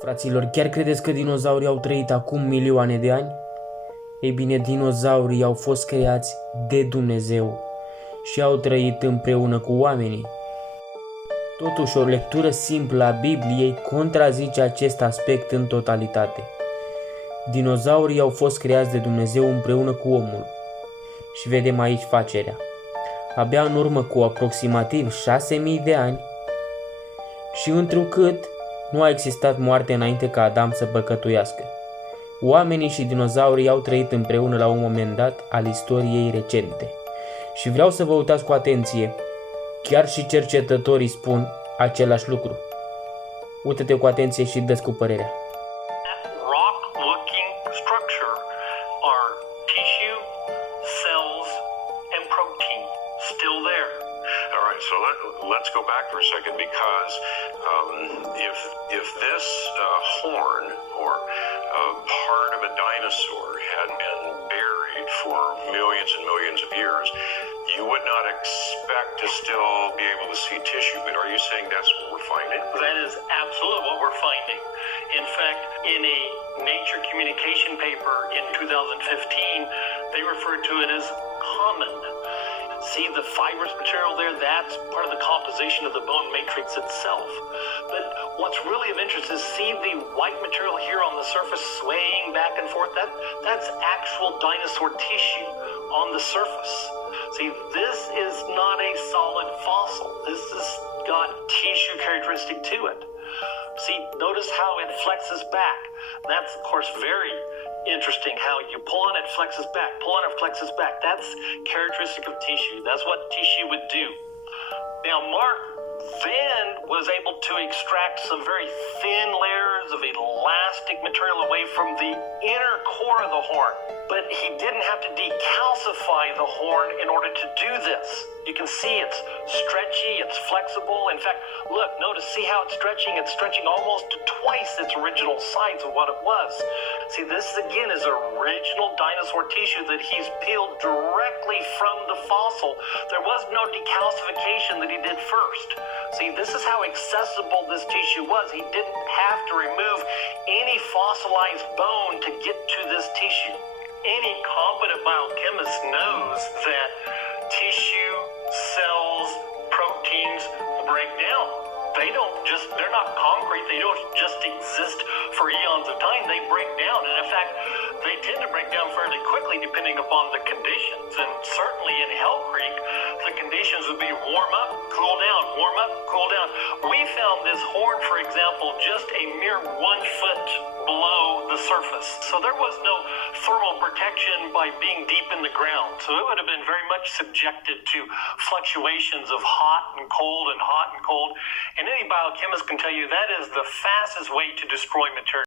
Fraților, chiar credeți că dinozaurii au trăit acum milioane de ani? Ei bine, dinozaurii au fost creați de Dumnezeu și au trăit împreună cu oamenii. Totuși, o lectură simplă a Bibliei contrazice acest aspect în totalitate. Dinozaurii au fost creați de Dumnezeu împreună cu omul. Și vedem aici facerea. Abia în urmă cu aproximativ 6000 de ani și întrucât nu a existat moarte înainte ca Adam să păcătuiască. Oamenii și dinozaurii au trăit împreună la un moment dat al istoriei recente. Și vreau să vă uitați cu atenție. Chiar și cercetătorii spun același lucru. Uită-te cu atenție și dă-ți cu părerea. Rock-looking structure are tissue, cells, and protein still there. All right, so let's go back for a second because if this horn or part of a dinosaur had been buried for millions and millions of years, you would not expect to still be able to see tissue, but are you saying that's what we're finding? That is absolutely what we're finding. In fact, in a Nature communication paper in 2015, they referred to it as common. See the fibrous material there? That's part of the composition of the bone matrix itself. But what's really of interest is see the white material here on the surface swaying back and forth? That's actual dinosaur tissue on the surface. See, this is not a solid fossil. This has got tissue characteristic to it. See, notice how it flexes back. That's, of course, very interesting how you pull on it, flexes back, pull on it, flexes back. That's characteristic of tissue. That's what tissue would do. Now, Mark then was able to extract some very thin layers of elastic material away from the inner core of the horn. But he didn't have to decalcify the horn in order to do this. You can see it's stretchy, it's flexible. In fact, look, notice, see how it's stretching? It's stretching almost to twice its original size of what it was. See, this again is original dinosaur tissue that he's peeled directly from the fossil. There was no decalcification that he did first. See, this is how accessible this tissue was. He didn't have to remove any fossilized bone to get to this tissue. Any competent biochemist knows that tissue, cells, proteins break down. They're not concrete. They don't just exist for eons of time. They break down. And in fact, they tend to break down fairly quickly depending upon the conditions. And certainly in Hell Creek, the conditions would be warm up, cool down, warm up, cool down. We found this horn, for example, just a mere 1 foot below the surface. So there was no thermal protection by being deep in the ground. So it would have been very much subjected to fluctuations of hot and cold and hot and cold. And any biochemist can tell you that is the fastest way to destroy material.